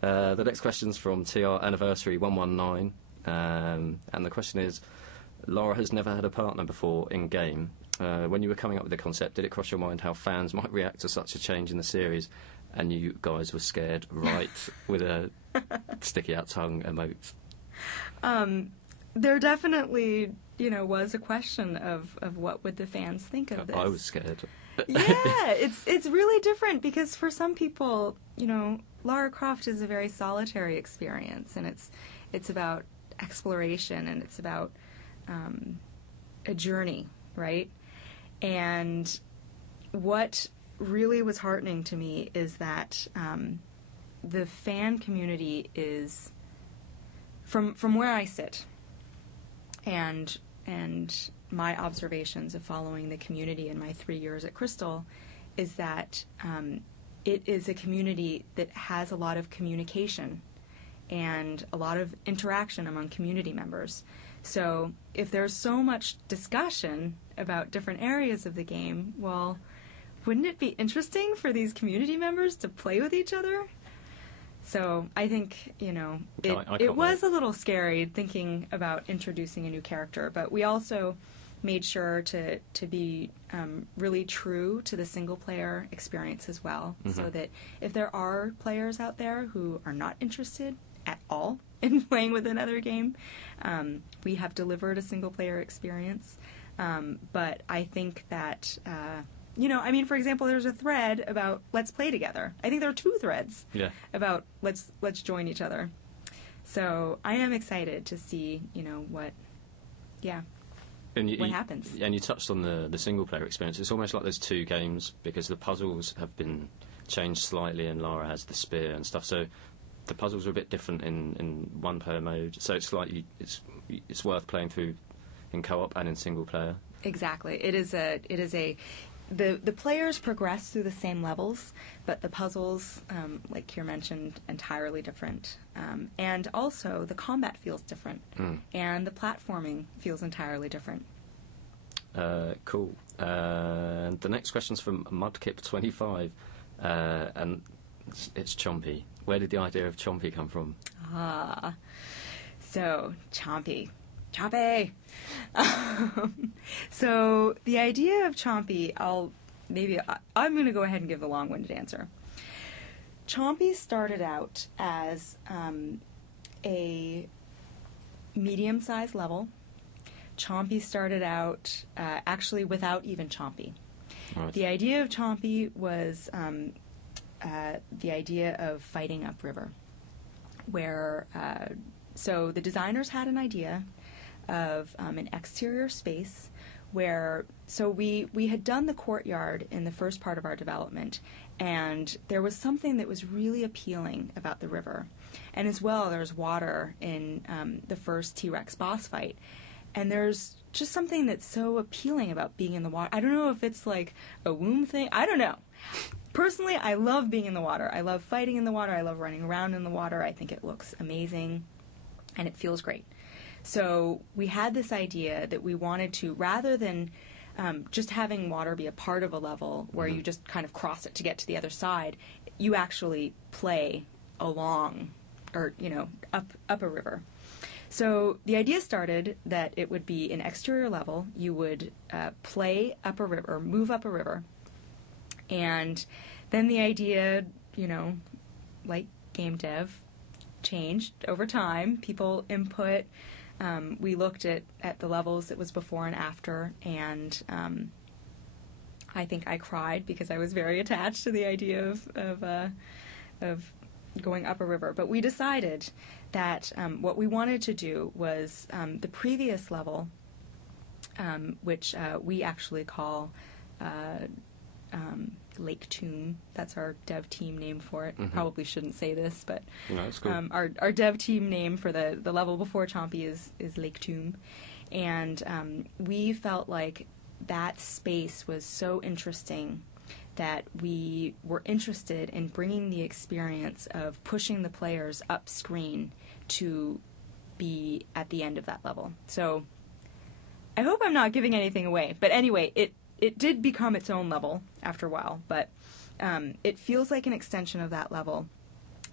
The next question's from TR Anniversary 119, and the question is, Lara has never had a partner before in-game. When you were coming up with the concept, did it cross your mind how fans might react to such a change in the series? And you guys were scared, right, with a sticky-out tongue emote. There definitely, was a question of what would the fans think of this. I was scared. Yeah, it's really different because for some people, Lara Croft is a very solitary experience, and it's about exploration, and it's about a journey, right? And what really was heartening to me is that the fan community is, from where I sit, and my observations of following the community in my 3 years at Crystal, is that it is a community that has a lot of communication and a lot of interaction among community members. So if there's so much discussion about different areas of the game, well, wouldn't it be interesting for these community members to play with each other? So I think, it was a little scary thinking about introducing a new character, but we also made sure to be really true to the single-player experience as well, so that if there are players out there who are not interested at all in playing with another game, we have delivered a single-player experience. But I think that... for example, there's a thread about let's play together. I think there are 2 threads about let's join each other. So I am excited to see, what happens. And you touched on the single-player experience. It's almost like there's 2 games because the puzzles have been changed slightly, and Lara has the spear and stuff. So the puzzles are a bit different in one-player mode. So it's worth playing through in co-op and in single-player. Exactly. The players progress through the same levels, but the puzzles, like Keir mentioned, entirely different. And also, the combat feels different, and the platforming feels entirely different. Cool. And the next question's from Mudkip25, and it's Chompy. Where did the idea of Chompy come from? So, Chompy. So the idea of Chompy, I'm going to go ahead and give the long-winded answer. Chompy started out as a medium-sized level. Chompy started out actually without even Chompy. Right. The idea of Chompy was the idea of fighting upriver, where so the designers had an idea of an exterior space where, so we had done the courtyard in the first part of our development, and there was something that was really appealing about the river. And as well, there's water in the first T-Rex boss fight. And there's just something that's so appealing about being in the water. I don't know if it's like a womb thing. I don't know. Personally, I love being in the water. I love fighting in the water. I love running around in the water. I think it looks amazing, and it feels great. So we had this idea that we wanted to, rather than just having water be a part of a level where you just kind of cross it to get to the other side, you actually play along, or, up a river. So the idea started that it would be an exterior level. You would play up a river, or move up a river. And then the idea, like game dev, changed over time. People input. We looked at the levels that was before and after, and I think I cried because I was very attached to the idea of going up a river. But we decided that what we wanted to do was the previous level, which we actually call Lake Tomb. That's our dev team name for it. Probably shouldn't say this, but no, that's cool. Our dev team name for the level before Chompy is Lake Tomb. And we felt like that space was so interesting that we were interested in bringing the experience of pushing the players up screen to be at the end of that level. So I hope I'm not giving anything away. But anyway, it did become its own level after a while, but it feels like an extension of that level.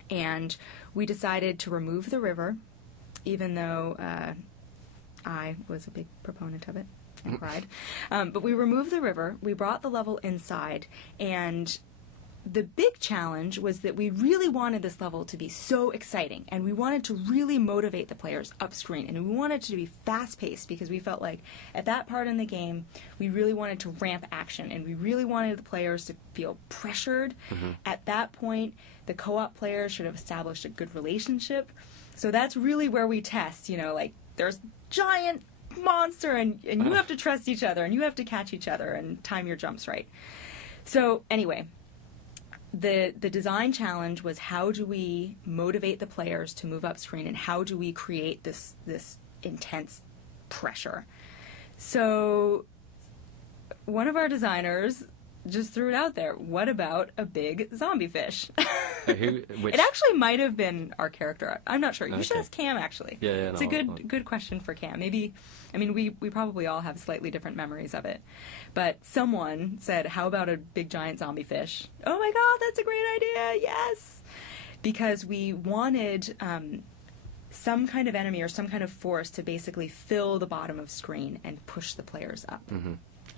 And we decided to remove the river, even though I was a big proponent of it and cried. But we removed the river, we brought the level inside, and the big challenge was that we really wanted this level to be so exciting, and we wanted to really motivate the players upscreen, and we wanted it to be fast-paced because we felt like at that part in the game we really wanted to ramp action, and we really wanted the players to feel pressured. At that point, the co-op players should have established a good relationship. So that's really where we test, like there's giant monster and you have to trust each other and you have to catch each other and time your jumps right. So anyway, the design challenge was how do we motivate the players to move up screen, and how do we create this intense pressure. So one of our designers just threw it out there. What about a big zombie fish? It actually might have been our character. I'm not sure. You should ask Cam, actually. Yeah, it's a good question for Cam. Maybe, we probably all have slightly different memories of it. But someone said, how about a big giant zombie fish? Oh my god, that's a great idea, yes! Because we wanted some kind of enemy or some kind of force to basically fill the bottom of screen and push the players up.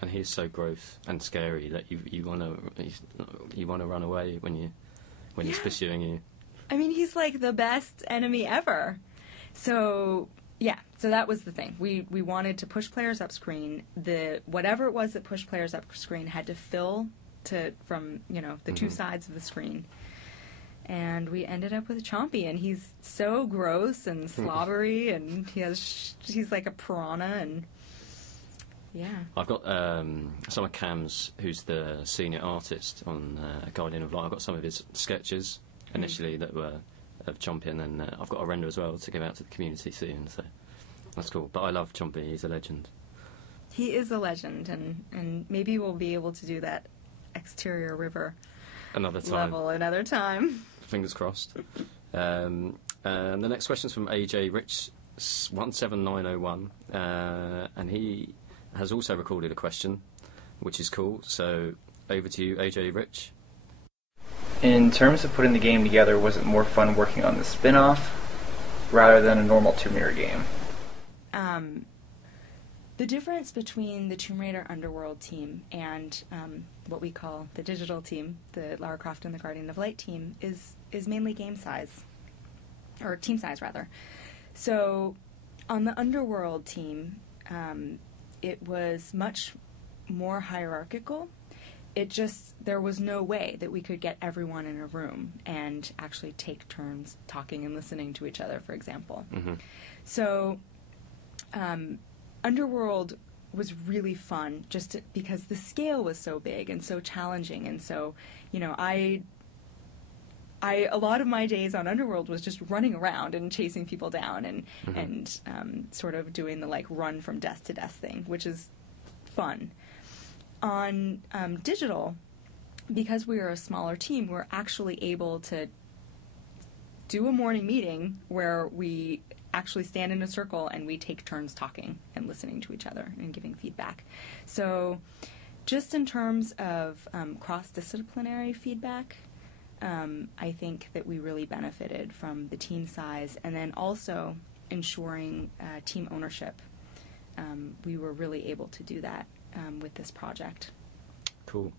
And he's so gross and scary that you want to run away when he's pursuing you. He's like the best enemy ever. So that was the thing. We wanted to push players up screen. Whatever it was that pushed players up screen had to fill from the two sides of the screen. And we ended up with Chompy, and he's so gross and slobbery, and he's like a piranha, and yeah. I've got some of Cam's, who's the senior artist on Guardian of Light. I've got some of his sketches initially that were of Chompy, and then I've got a render as well to give out to the community soon, so that's cool. But I love Chompy, he's a legend. He is a legend, and maybe we'll be able to do that exterior river level another time. Fingers crossed. And the next question is from AJ Rich 17901, and he has also recorded a question, which is cool. So over to you, AJ Rich. In terms of putting the game together, was it more fun working on the spin-off rather than a normal Tomb Raider game? The difference between the Tomb Raider Underworld team and what we call the digital team, the Lara Croft and the Guardian of Light team, is mainly game size, or team size rather. So on the Underworld team, it was much more hierarchical. There was no way that we could get everyone in a room and actually take turns talking and listening to each other, for example. So Underworld was really fun because the scale was so big and so challenging, and so, a lot of my days on Underworld was just running around and chasing people down and sort of doing the run from desk to desk thing, which is fun. On digital, because we were a smaller team, we're actually able to do a morning meeting where we actually stand in a circle and we take turns talking and listening to each other and giving feedback. So just in terms of cross-disciplinary feedback, I think that we really benefited from the team size, and then also ensuring team ownership. We were really able to do that with this project. Cool.